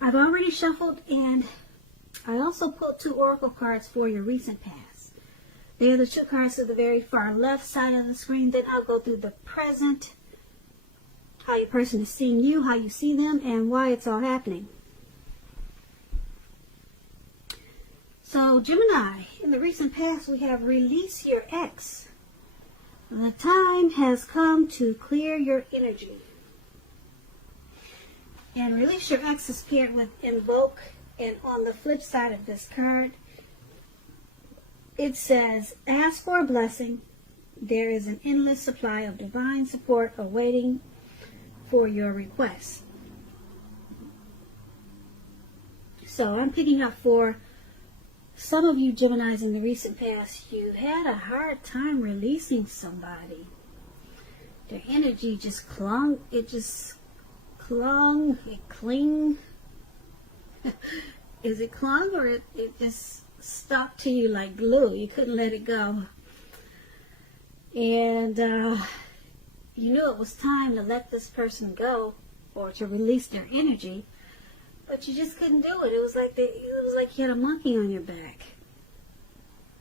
I've already shuffled, and I also pulled 2 oracle cards for your recent past. They are the 2 cards to the very far left side of the screen. Then I'll go through the present, how your person is seeing you, how you see them, and why it's all happening. So, Gemini, in the recent past, we have release your ex. The time has come to clear your energy. And release your ex is paired with invoke. And on the flip side of this card, it says, ask for a blessing. There is an endless supply of divine support awaiting for your request. So I'm picking up for some of you Geminis in the recent past, you had a hard time releasing somebody. Their energy just clung, it cling. Is it clung, or it just stuck to you like glue? You couldn't let it go. And you knew it was time to let this person go or to release their energy, but you just couldn't do it. It was like you had a monkey on your back.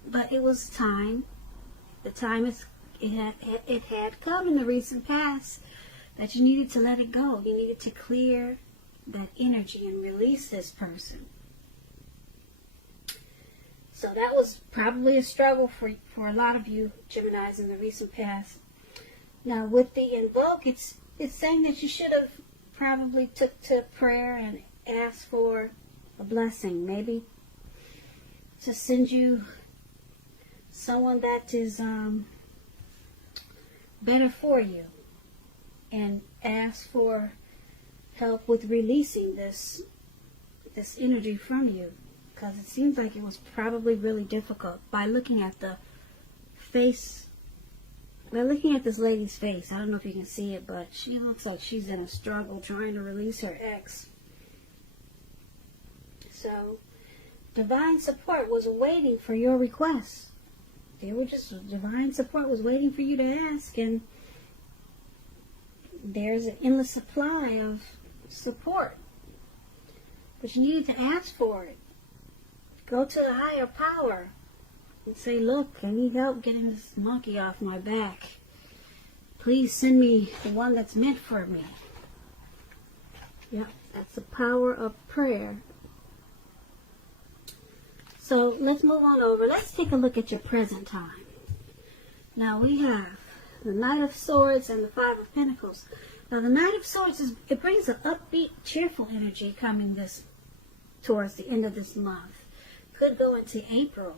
But it was time. The time it had come in the recent past that you needed to let it go. You needed to clear that energy and release this person. So that was probably a struggle for a lot of you Geminis in the recent past. Now with the invoke, it's saying that you should have probably took to prayer and asked for a blessing, maybe to send you someone that is better for you, and ask for help with releasing this energy from you, because it seems like it was probably really difficult. By looking at the face, by looking at this lady's face, I don't know if you can see it, but she looks like she's in a struggle trying to release her ex. So divine support was waiting for your requests. Divine support was waiting for you to ask, and there's an endless supply of support. But you needed to ask for it. Go to a higher power and say, look, I need help getting this monkey off my back. Please send me the one that's meant for me. Yep, that's the power of prayer. So let's move on over. Let's take a look at your present time. Now we have the Knight of Swords and the Five of Pentacles. Now the Knight of Swords, it brings an upbeat, cheerful energy coming towards the end of this month. Could go into April.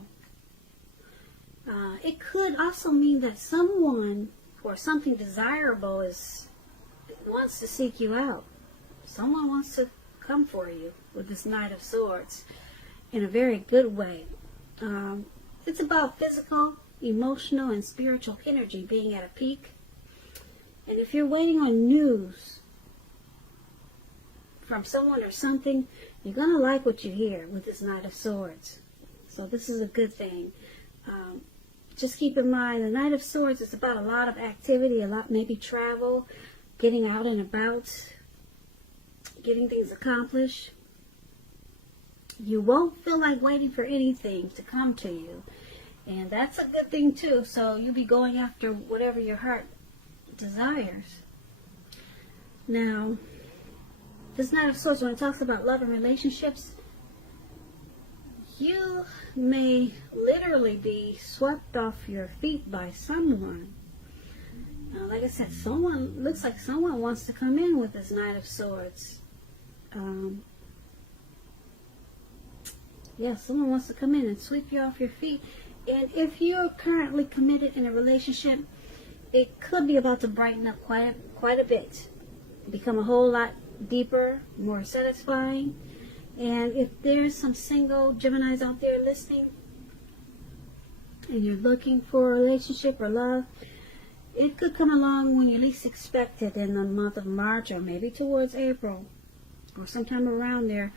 It could also mean that someone or something desirable wants to seek you out. Someone wants to come for you with this Knight of Swords in a very good way. It's about physical, emotional, and spiritual energy being at a peak. And if you're waiting on news from someone or something, you're going to like what you hear with this Knight of Swords. So this is a good thing. Just keep in mind, the Knight of Swords is about a lot of activity, a lot maybe travel, getting out and about, getting things accomplished. You won't feel like waiting for anything to come to you. And that's a good thing too. So you'll be going after whatever your heart desires. Now, this Knight of Swords, when it talks about love and relationships, you may literally be swept off your feet by someone. Now, like I said, looks like someone wants to come in with this Knight of Swords. Yeah, someone wants to come in and sweep you off your feet. And if you're currently committed in a relationship, it could be about to brighten up quite a bit. Become a whole lot deeper, more satisfying. And if there's some single Geminis out there listening, and you're looking for a relationship or love, it could come along when you least expect it in the month of March, or maybe towards April, or sometime around there.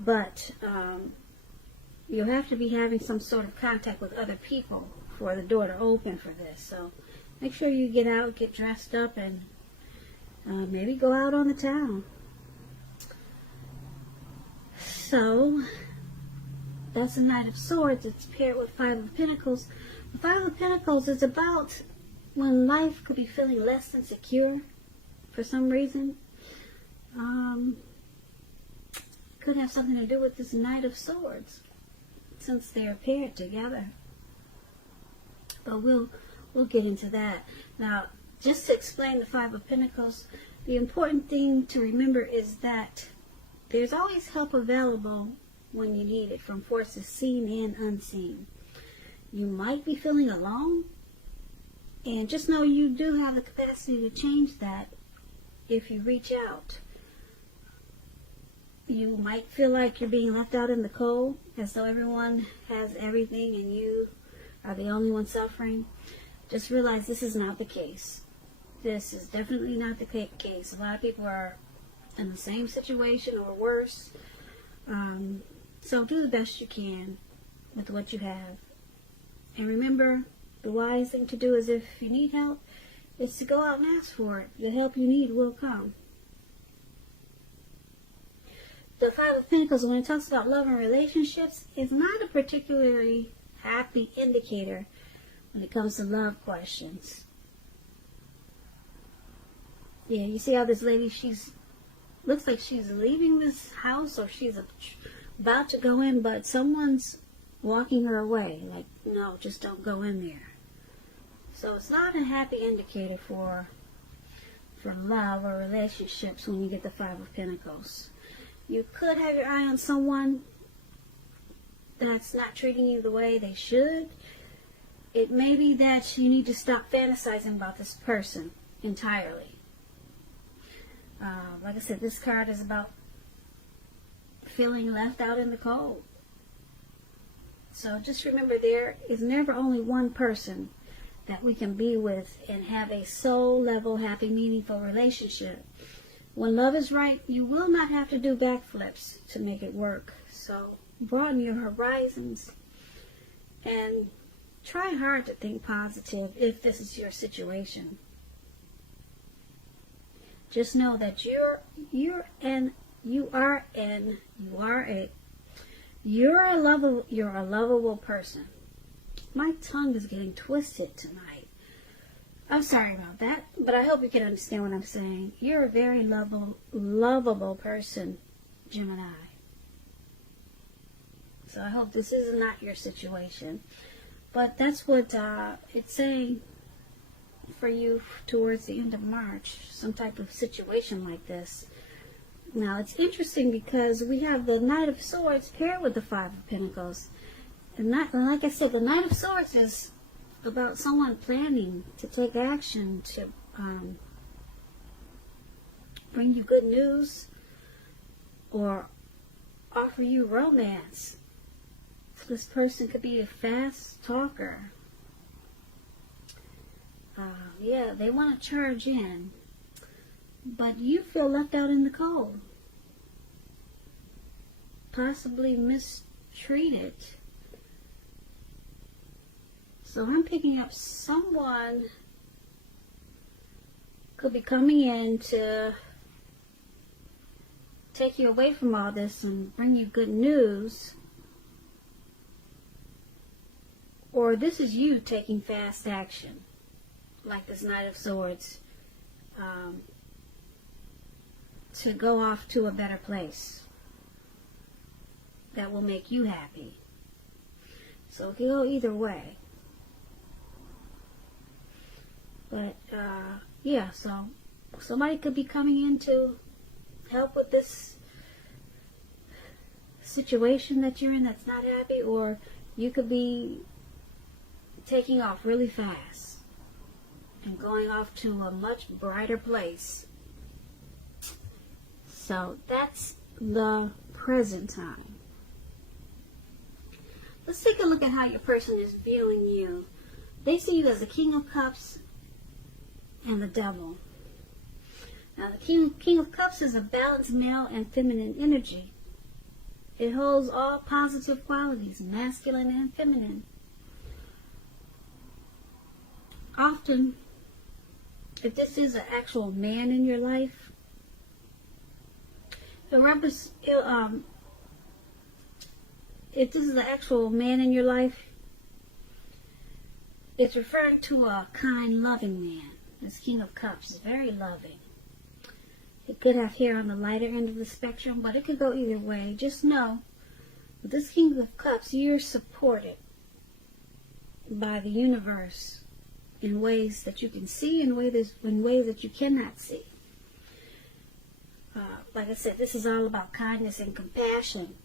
But you'll have to be having some sort of contact with other people for the door to open for this. So make sure you get out, get dressed up, and maybe go out on the town. So that's the Knight of Swords. It's paired with Five of Pentacles. The Five of Pentacles is about when life could be feeling less than secure for some reason. Could have something to do with this Knight of Swords, since they're paired together. But we'll get into that. Now, just to explain the Five of Pentacles, the important thing to remember is that there's always help available when you need it, from forces seen and unseen. You might be feeling alone, and just know you do have the capacity to change that if you reach out. You might feel like you're being left out in the cold, as though everyone has everything and you are the only one suffering. Just realize this is not the case. This is definitely not the case. A lot of people are in the same situation or worse. So do the best you can with what you have. And remember, the wise thing to do is, if you need help, is to go out and ask for it. The help you need will come. The Five of Pentacles, when it talks about love and relationships, is not a particularly happy indicator when it comes to love questions. Yeah, you see how this lady, looks like she's leaving this house, or she's about to go in, but someone's walking her away. Like, no, just don't go in there. So it's not a happy indicator for love or relationships when you get the Five of Pentacles. You could have your eye on someone that's not treating you the way they should. It may be that you need to stop fantasizing about this person entirely. Like I said, this card is about feeling left out in the cold. So just remember, there is never only one person that we can be with and have a soul level, happy, meaningful relationship. When love is right, you will not have to do backflips to make it work. So broaden your horizons and try hard to think positive if this is your situation. Just know that you're a lovable person. My tongue is getting twisted tonight. I'm sorry about that, but I hope you can understand what I'm saying. You're a very lovable person, Gemini. So I hope this is not your situation. But that's what it's saying for you towards the end of March, some type of situation like this. Now, it's interesting because we have the Knight of Swords paired with the Five of Pentacles. And like I said, the Knight of Swords is about someone planning to take action to bring you good news or offer you romance. This person could be a fast talker. Yeah, they want to charge in, but you feel left out in the cold, possibly mistreated. So I'm picking up someone could be coming in to take you away from all this and bring you good news. Or this is you taking fast action, like this Knight of Swords, to go off to a better place that will make you happy. So it can go either way. But, yeah, so somebody could be coming in to help with this situation that you're in that's not happy, or you could be taking off really fast and going off to a much brighter place. So that's the present time. Let's take a look at how your person is viewing you. They see you as the King of Cups and the Devil. Now, the King of Cups is a balanced male and feminine energy. It holds all positive qualities, masculine and feminine. Often, if this is an actual man in your life, if this is the actual man in your life, it's referring to a kind, loving man. This King of Cups is very loving. It could have hair on the lighter end of the spectrum, but it could go either way. Just know, with this King of Cups, you're supported by the universe in ways that you can see and in ways that you cannot see. Like I said, this is all about kindness and compassion.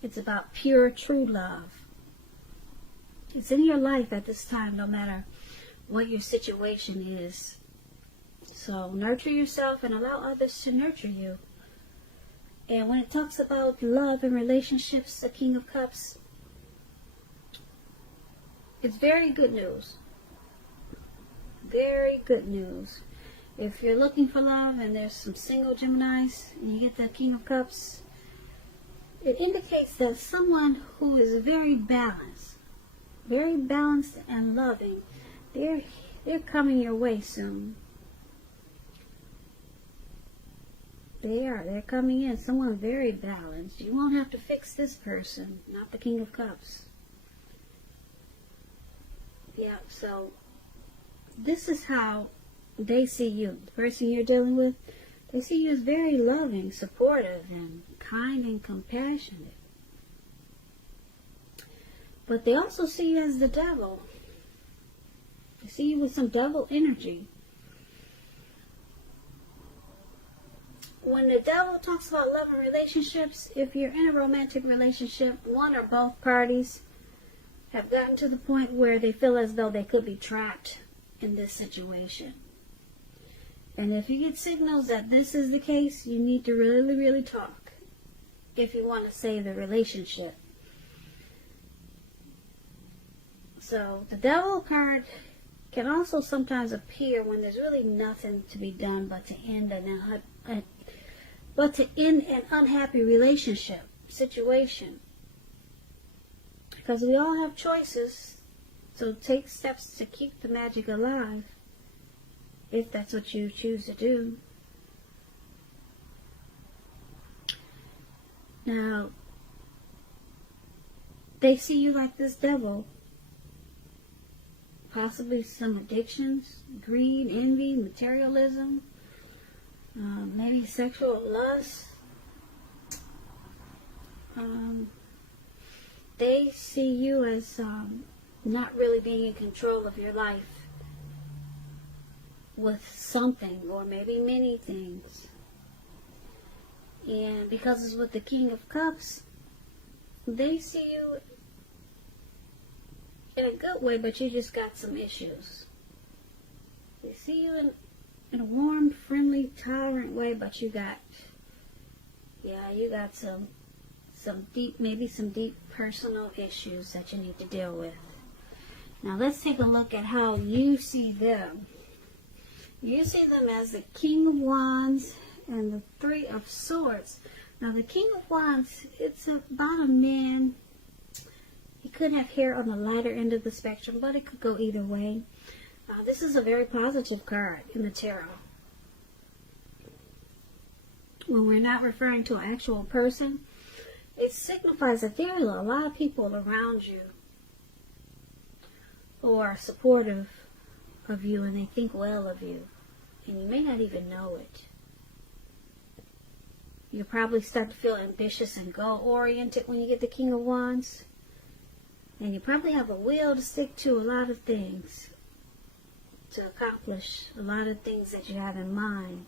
It's about pure, true love. It's in your life at this time, no matter what your situation is. So nurture yourself and allow others to nurture you. And when it talks about love and relationships, the King of Cups, it's very good news. Very good news. If you're looking for love and there's some single Geminis and you get the King of Cups, it indicates that someone who is very balanced and loving, they're coming your way soon. They're coming in. Someone very balanced. You won't have to fix this person, not the King of Cups. Yeah, so this is how they see you. The person you're dealing with, they see you as very loving, supportive, and kind and compassionate. But they also see you as the devil. They see you with some devil energy. When the devil talks about love and relationships, if you're in a romantic relationship, one or both parties have gotten to the point where they feel as though they could be trapped in this situation. And if you get signals that this is the case, you need to really, really talk if you want to save the relationship. So the devil card can also sometimes appear when there's really nothing to be done but to end an unhappy relationship situation. Because we all have choices, so take steps to keep the magic alive, if that's what you choose to do. Now, they see you like this devil. Possibly some addictions, greed, envy, materialism, maybe sexual lust. They see you as not really being in control of your life with something or maybe many things. And because it's with the King of Cups, they see you in a good way, but you just got some issues. They see you in a warm, friendly, tolerant way, but you got some deep personal issues that you need to deal with. Now let's take a look at how you see them. You see them as the King of Wands and the Three of Swords. Now the King of Wands, it's about a man. He could have hair on the lighter end of the spectrum, but it could go either way. This is a very positive card in the tarot. When we're not referring to an actual person, it signifies that there are a lot of people around you who are supportive of you and they think well of you. And you may not even know it. You'll probably start to feel ambitious and goal-oriented when you get the King of Wands. And you probably have a will to stick to a lot of things, to accomplish a lot of things that you have in mind.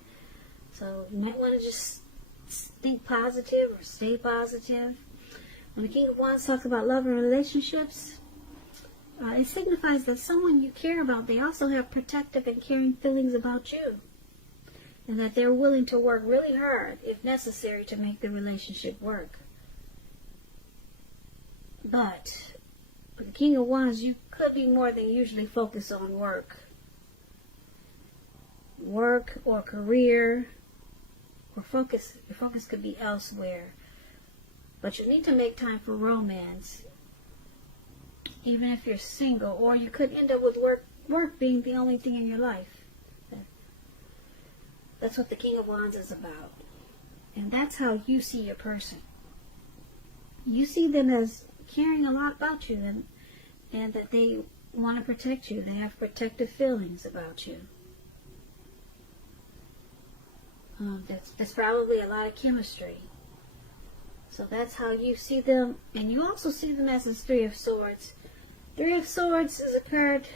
So you might want to just think positive or stay positive. When the King of Wands talks about love and relationships, it signifies that someone you care about, they also have protective and caring feelings about you. And that they're willing to work really hard, if necessary, to make the relationship work. But with the King of Wands, you could be more than usually focused on work. Work or career, or your focus could be elsewhere. But you need to make time for romance, even if you're single, or you could end up with work being the only thing in your life. That's what the King of Wands is about. And that's how you see your person. you see them as caring a lot about you, and that they want to protect you. They have protective feelings about you. That's probably a lot of chemistry. So that's how you see them. And you also see them as this Three of Swords. Three of Swords is a card,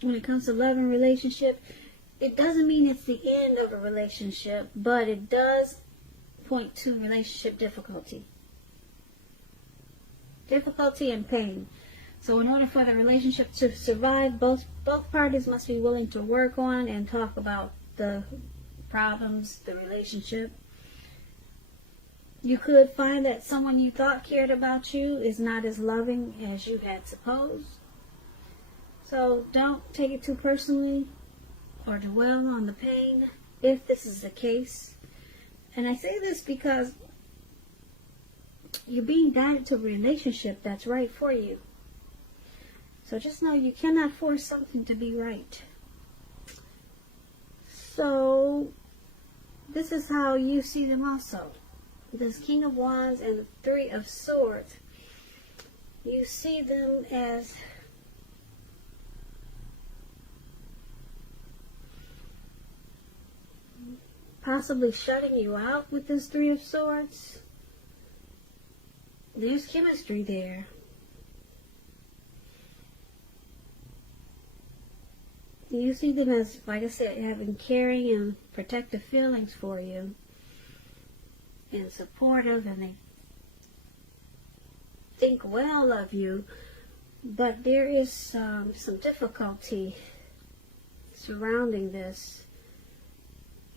when it comes to love and relationship, it doesn't mean it's the end of a relationship, but it does point to relationship difficulty. Difficulty and pain. So in order for the relationship to survive, both parties must be willing to work on and talk about the problems, the relationship. You could find that someone you thought cared about you is not as loving as you had supposed. So don't take it too personally or dwell on the pain if this is the case. And I say this because you're being guided to a relationship that's right for you. So just know you cannot force something to be right. So this is how you see them also. This King of Wands and the Three of Swords. You see them as possibly shutting you out with this Three of Swords. There's chemistry there. You see them as, like I said, having caring and protective feelings for you. And supportive, and they think well of you. But there is some difficulty surrounding this.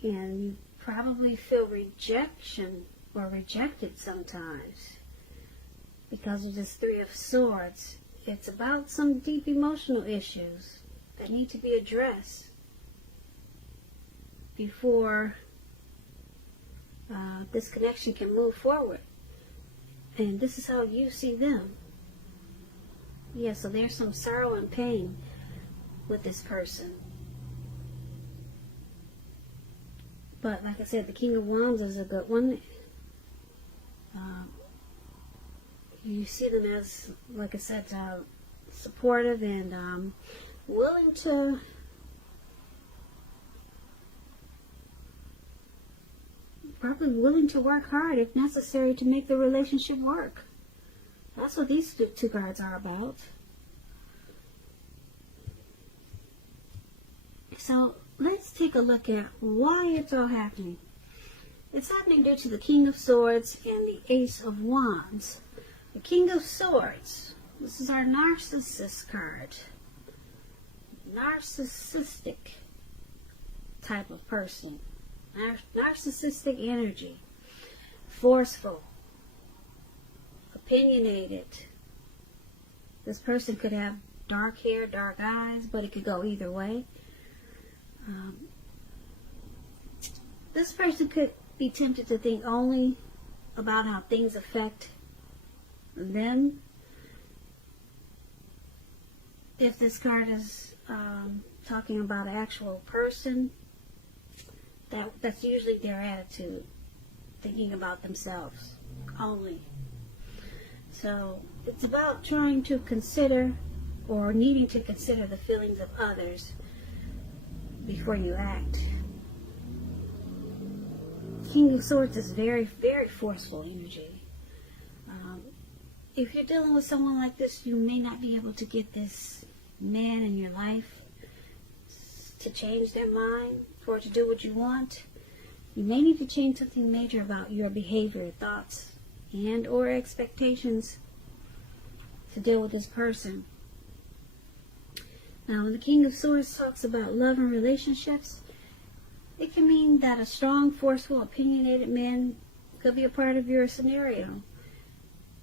And you probably feel rejection or rejected sometimes because of this Three of Swords. It's about some deep emotional issues that need to be addressed before this connection can move forward. And this is how you see them. Yeah, so there's some sorrow and pain with this person. But like I said, the King of Wands is a good one. You see them as, like I said, supportive and willing to work hard if necessary to make the relationship work. That's what these two cards are about. So let's take a look at why it's all happening. It's happening due to the King of Swords and the Ace of Wands. The King of Swords, this is our narcissist card. Narcissistic type of person. Narcissistic energy. Forceful. Opinionated. This person could have dark hair, dark eyes, but it could go either way. This person could be tempted to think only about how things affect them. If this card is talking about an actual person, that's usually their attitude, thinking about themselves only. So it's about trying to consider or needing to consider the feelings of others before you act. King of Swords is very, very forceful energy. If you're dealing with someone like this, you may not be able to get this man in your life to change their mind or to do what you want. You may need to change something major about your behavior, thoughts, and or expectations to deal with this person. Now, when the King of Swords talks about love and relationships, it can mean that a strong, forceful, opinionated man could be a part of your scenario.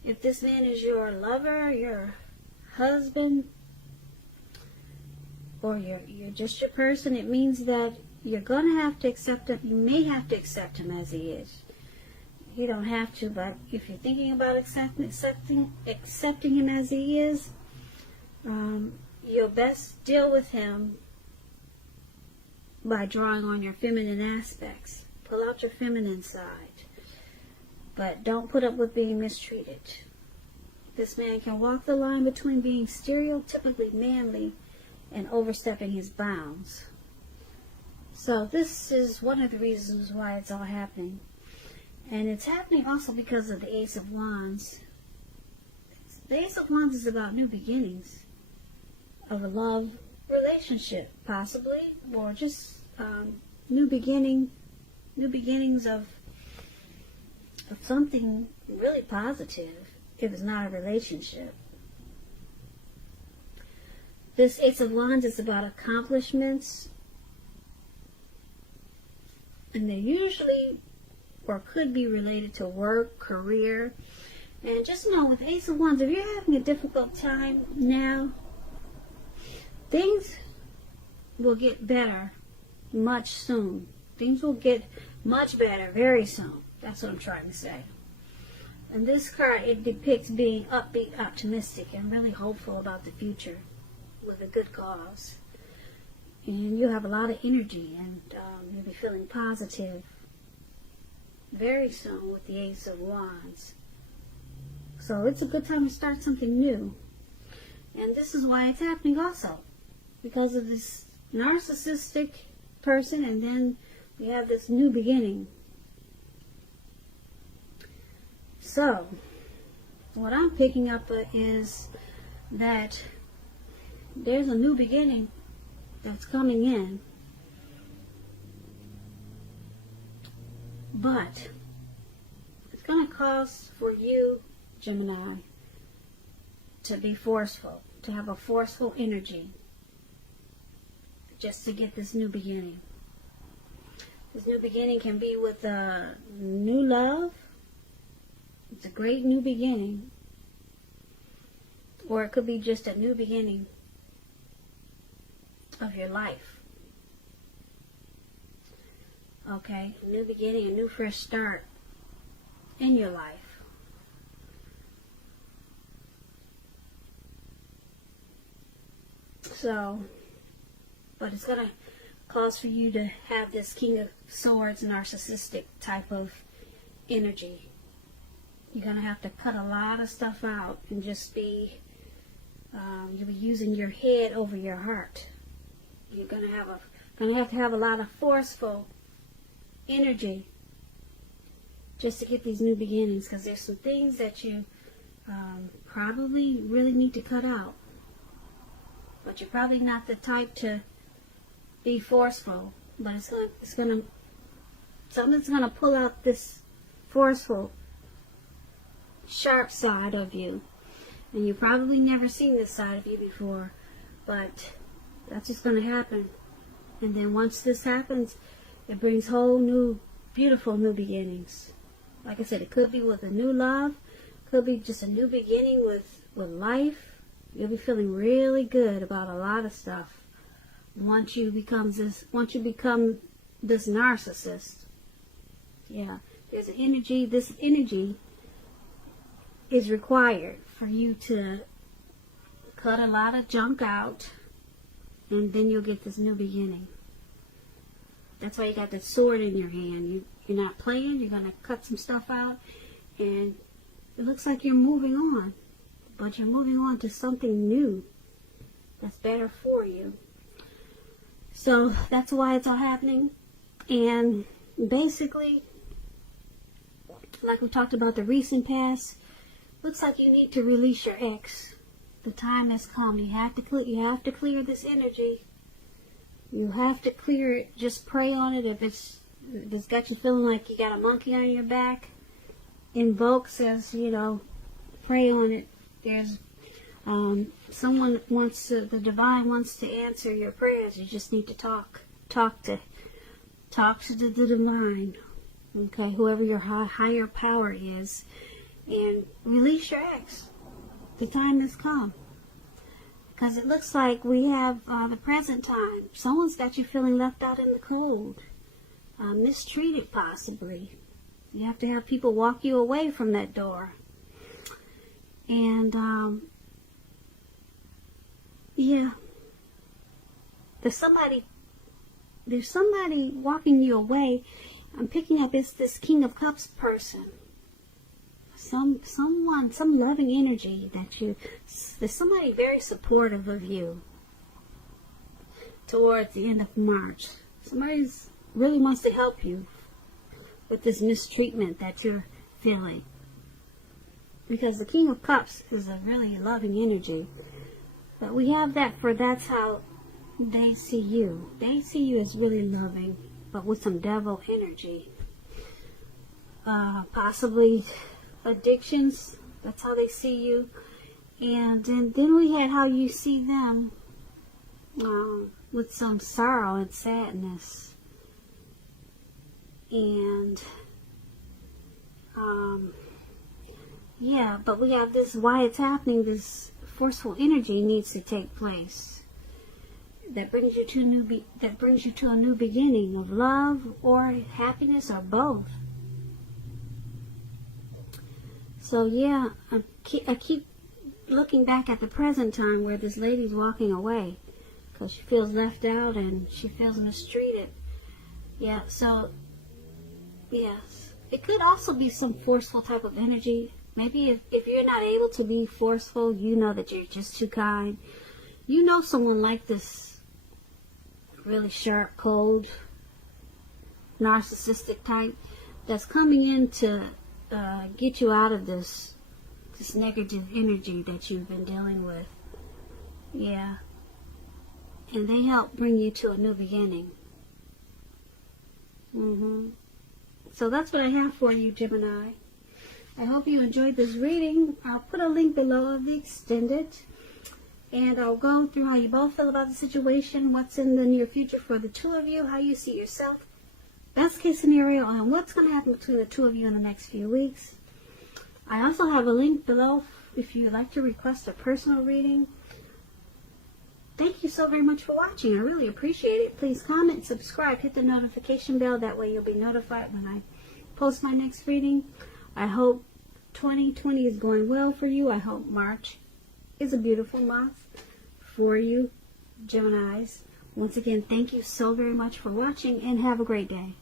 If this man is your lover, your husband, or you're just your person, it means that you're going to have to accept him. You may have to accept him as he is. You don't have to, but if you're thinking about accepting him as he is, you'll best deal with him by drawing on your feminine aspects. Pull out your feminine side. but don't put up with being mistreated. This man can walk the line between being stereotypically manly and overstepping his bounds. So this is one of the reasons why it's all happening. And it's happening also because of the Ace of Wands. The Ace of Wands is about new beginnings of a love relationship, possibly, or just new beginnings of something really positive, if it's not a relationship. This Ace of Wands is about accomplishments, and they usually or could be related to work, career. And just know, with Ace of Wands, if you're having a difficult time now, things will get better much soon. Things will get much better very soon. That's what I'm trying to say. And this card, it depicts being upbeat, optimistic, and really hopeful about the future with a good cause. And you have a lot of energy, and you'll be feeling positive very soon with the Ace of Wands. So it's a good time to start something new. And this is why it's happening also, because of this narcissistic person, and then we have this new beginning. So what I'm picking up is that there's a new beginning that's coming in, but it's going to cause for you, Gemini, to be forceful, to have a forceful energy, just to get this new beginning. This new beginning can be with a new love. It's a great new beginning. Or it could be just a new beginning of your life. Okay, a new beginning, a new fresh start in your life. So, but it's going to cause for you to have this King of Swords narcissistic type of energy. You're going to have to cut a lot of stuff out and just be, you'll be using your head over your heart. You're going to have a lot of forceful energy just to get these new beginnings, because there's some things that you probably really need to cut out. But you're probably not the type to be forceful. But something's gonna pull out this forceful, sharp side of you, and you've probably never seen this side of you before. But that's just gonna happen. And then once this happens, it brings whole new, beautiful new beginnings. Like I said, it could be with a new love, could be just a new beginning with life. You'll be feeling really good about a lot of stuff once you become this narcissist. Yeah, there's an energy. This energy is required for you to cut a lot of junk out, and then you'll get this new beginning. That's why you got the sword in your hand. You're not playing. You're going to cut some stuff out, and it looks like you're moving on. But you're moving on to something new that's better for you. So that's why it's all happening. And basically, like we talked about the recent past, looks like you need to release your ex. The time has come. You have to clear this energy. You have to clear it. Just pray on it. If it's got you feeling like you got a monkey on your back, invoke, says, pray on it. There's someone the divine wants to answer your prayers. You just need to talk to the divine, okay, whoever your higher power is, and release your ex. The time has come, because it looks like we have the present time. Someone's got you feeling left out in the cold, mistreated possibly. You have to have people walk you away from that door. And, yeah, there's somebody walking you away. I'm picking up it's this King of Cups person. Someone, some loving energy there's somebody very supportive of you towards the end of March. Somebody really wants to help you with this mistreatment that you're feeling. Because the King of Cups is a really loving energy. But we have that's how they see you. They see you as really loving, but with some devil energy. Possibly addictions. That's how they see you. And then we had how you see them with some sorrow and sadness. And yeah, but we have this, why it's happening, this forceful energy needs to take place. That brings you to a new beginning of love or happiness or both. So yeah, I keep looking back at the present time where this lady's walking away because she feels left out and she feels mistreated. Yeah, so yes, it could also be some forceful type of energy. Maybe if you're not able to be forceful, you know that you're just too kind. You know someone like this really sharp, cold, narcissistic type that's coming in to get you out of this negative energy that you've been dealing with. Yeah. And they help bring you to a new beginning. So that's what I have for you, Gemini. I hope you enjoyed this reading. I'll put a link below of the extended. And I'll go through how you both feel about the situation, what's in the near future for the two of you, how you see yourself, best case scenario, and what's going to happen between the two of you in the next few weeks. I also have a link below if you'd like to request a personal reading. Thank you so very much for watching. I really appreciate it. Please comment, subscribe, hit the notification bell. That way you'll be notified when I post my next reading. I hope 2020 is going well for you. I hope March is a beautiful month for you, Geminis. Once again, thank you so very much for watching and have a great day.